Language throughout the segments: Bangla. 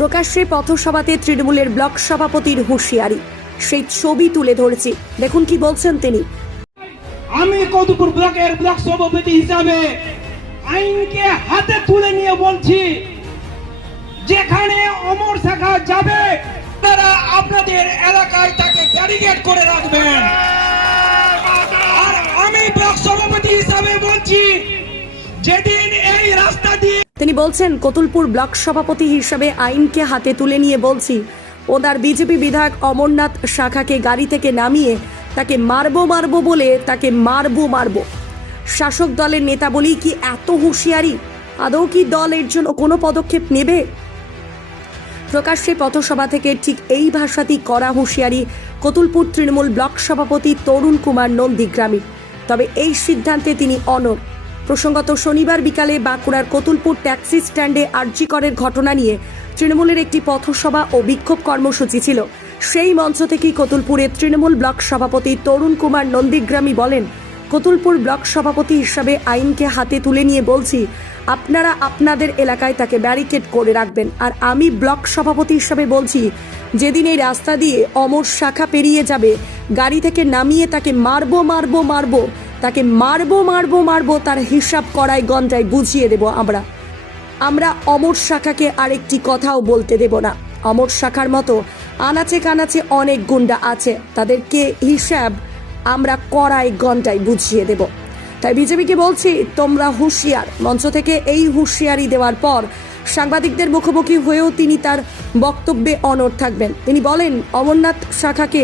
প্রকাশ্যে পথসভাতে তৃণমূলের ব্লক সভাপতির হুঁশিয়ারি। সেই ছবি তুলে ধরেছি। দেখুন কি বলছেন তিনি। আমি কৌতুপুর ব্লকের ব্লক সভাপতি হিসাবে আইনকে হাতে তুলে নিয়ে বলছি, যেখানে অমর শাখা যাবে, তারা আপনাদের এলাকায় তাকে ব্যারিকেড করে রাখবেন আর আমি ব্লক সভাপতি হিসাবে বলছি, যেদিন এই রাস্তা দিয়ে তিনি বলছেন, কতুলপুর ব্লক সভাপতি হিসাবে আইনকে হাতে তুলে নিয়ে বলছি ওনার বিজেপি বিধায়ক অমরনাথ শাখাকে গাড়ি থেকে নামিয়ে তাকে মারবো মারবো বলে তাকে মারবো মারবো। শাসক দলের নেতা বলেই কি এত হুঁশিয়ারি? আদৌ কি দল এর জন্য কোনো পদক্ষেপ নেবে? প্রকাশ্যে পথসভা থেকে ঠিক এই ভাষাতেই করা হুঁশিয়ারি কতুলপুর তৃণমূল ব্লক সভাপতি তরুণ কুমার নন্দীগ্রামী তবে এই সিদ্ধান্তে তিনি অনর প্রসঙ্গত শনিবার বিকালে বাঁকুড়ার কতুলপুর ট্যাক্সি স্ট্যান্ডে আর্জিকরের ঘটনা নিয়ে তৃণমূলের একটি পথসভা ও বিক্ষোভ কর্মসূচি ছিল। সেই মঞ্চ থেকেই কতুলপুরে তৃণমূল ব্লক সভাপতি তরুণ কুমার নন্দীগ্রামী বলেন, কতুলপুর ব্লক সভাপতি হিসাবে আইনকে হাতে তুলে নিয়ে বলছি, আপনারা আপনাদের এলাকায় তাকে ব্যারিকেড করে রাখবেন। আর আমি ব্লক সভাপতি হিসাবে বলছি, যেদিন এই রাস্তা দিয়ে অমর শাখা পেরিয়ে যাবে, গাড়ি থেকে নামিয়ে তাকে মারবো মারবো মারবো তাকে মারবো মারবো মারবো, তার হিসাব করায় গন্ডায় বুঝিয়ে দেব আমরা। আমরা অমর শাখাকে আরেকটি কথাও বলতে দেব না। অমর শাখার মতো আনাচে কানাচে অনেক গুন্ডা আছে, তাদেরকে হিসাব আমরা কড়াই ঘন্টায় বুঝিয়ে দেব। তাই বিজেপিকে বলছি, তোমরা হুঁশিয়ার। মঞ্চ থেকে এই হুঁশিয়ারি দেওয়ার পর সাংবাদিকদের মুখোমুখি হয়েও তিনি তার বক্তব্যে অনড় থাকবেন। তিনি বলেন, অমরনাথ শাখাকে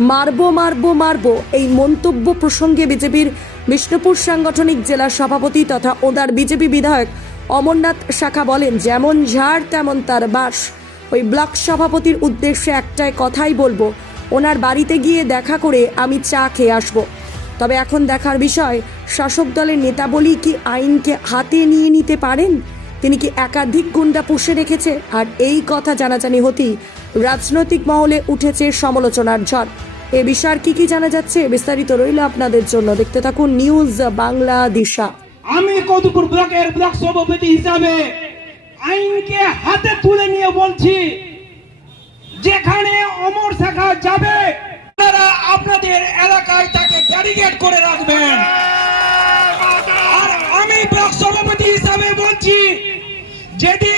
মারবো মারবো মারবো এই মন্তব্য প্রসঙ্গে বিজেপির বিষ্ণুপুর সাংগঠনিক জেলা সভাপতি তথা ওদার বিজেপি বিধায়ক অমরনাথ শাখা বলেন, যেমন ঝাড়, তেমন তার বাস। ওই ব্লক সভাপতির উদ্দেশ্যে একটাই কথাই বলব, ওনার বাড়িতে গিয়ে দেখা করে আমি চা খেয়ে আসব। তবে এখন দেখার বিষয়, শাসক দলের নেতা বলি কি আইনকে হাতে নিয়ে নিতে পারেন? তিনি কি একাধিক গুন্ডা পুষে রেখেছে? আর এই কথা জানাজানি হতেই রাজনৈতিক মহলে উঠেছে সমালোচনার ঝড়। এ বিষয়ে কি কি জানা যাচ্ছে বিস্তারিত রইল আপনাদের জন্য। দেখতে থাকুন নিউজ বাংলা দিশা। আমি কৌতুপুর ব্লকের ব্লক সভাপতি হিসাবে আইনকে হাতে তুলে নিয়ে বলছি, যেখানে অমর শাখা যাবে, তারা আপনাদের এলাকায় তাকে ব্যারিকেড করে রাখবেন। আর আমি ব্লক সভাপতি হিসাবে বলছি, যেদিন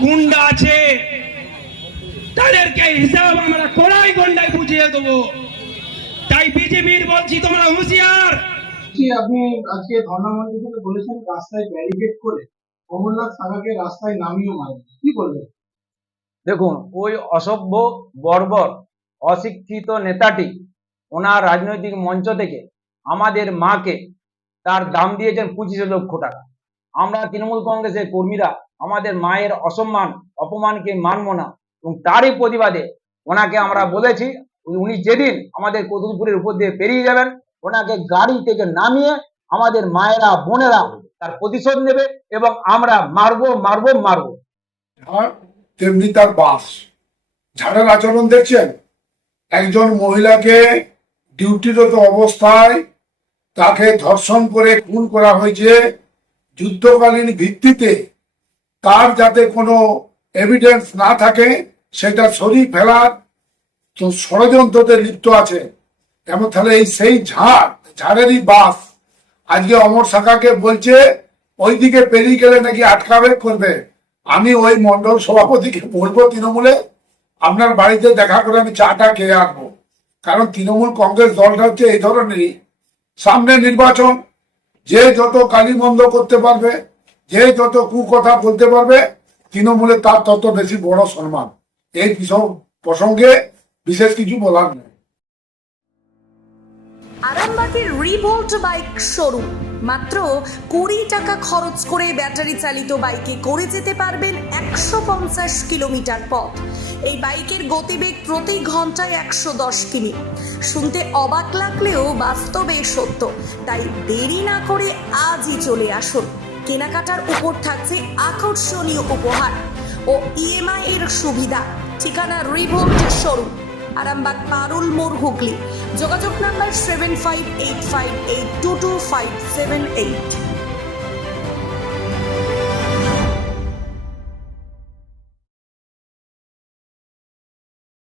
গুন্ডা আছে। তাদেরকে হিসাব আমরা কড়াই গন্ডায় বুঝিয়ে দেবো। তাই বিজেপির বলছি তোমরা হুঁশিয়ার। আপনি আজকে থেকে বলেছেন রাস্তায় ব্যারিকেড করে অমরনাথ সাগাকে রাস্তায় কি বলবেন? দেখুন ওই অসভ্য বর্বর অশিক্ষিত নেতাটি ওনার রাজনৈতিক মঞ্চ থেকে আমাদের মাকে তার দাম দিয়েছেন পঁচিশ লক্ষ টাকা। আমরা তৃণমূল কংগ্রেসের কর্মীরা আমাদের মায়ের অসম্মান, অপমানকে মানব না এবং তারই প্রতিবাদে ওনাকে আমরা বলেছি, উনি যেদিন আমাদের কতুলপুরের উপর দিয়ে পেরিয়ে যাবেন, ওনাকে গাড়ি থেকে নামিয়ে আমাদের মায়েরা, বোনেরা তার প্রতিশোধ নেবে এবং আমরা মারবো মারবো মারবো। ঝাড় তেমনি তার বাস। ঝাড়ের আচরণ দেখছেন? একজন মহিলাকে ডিউটিরত অবস্থায় তাকে ধর্ষণ করে খুন করা হয়েছে। যুদ্ধকালীন ভিত্তিতে তার যাতে কোনো এভিডেন্স না থাকে, সেটা সরিয়ে ফেলার তো ষড়যন্ত্রতে লিপ্ত আছে। এমন তাহলে এই সেই ঝাড়, ঝাড়েরই বাস। আজকে অমর শাখাকে বলছে, ওইদিকে পেরিয়ে গেলে নাকি আটকাবে, করবে। আমি ওই মন্ডল সভাপতিকে বলব তৃণমূলে, আপনার বাড়িতে দেখা করে আমি চাটা খেয়ে আসব। কারণ তৃণমূল কংগ্রেস দলটা হচ্ছে এই ধরনেরই। সামনে নির্বাচন, যে যত কালিমন্দ করতে পারবে যে যত কুকথা বলতে পারবে তৃণমূলে তার তত বেশি বড় সম্মান। এই প্রসঙ্গে বিশেষ কিছু বলার নেই। আরামবাগের রিভোল্ট বাইক শোরুম। মাত্র কুড়ি টাকা খরচ করে ব্যাটারি চালিত বাইকে করে যেতে পারবেন একশো পঞ্চাশ কিলোমিটার পথ। এই বাইকের গতিবেগ প্রতি ঘন্টায় একশো দশ কিমি। শুনতে অবাক লাগলেও বাস্তবে সত্য। তাই দেরি না করে আজই চলে আসুন। কেনাকাটার উপর থাকছে আকর্ষণীয় উপহার ও ইএমআই এর সুবিধা। ঠিকানা রিভোল্ট শোরুম, আরামবাগ, পারুল, মোড় হুগলি। যোগাযোগ number seven five eight five eight two two five seven eight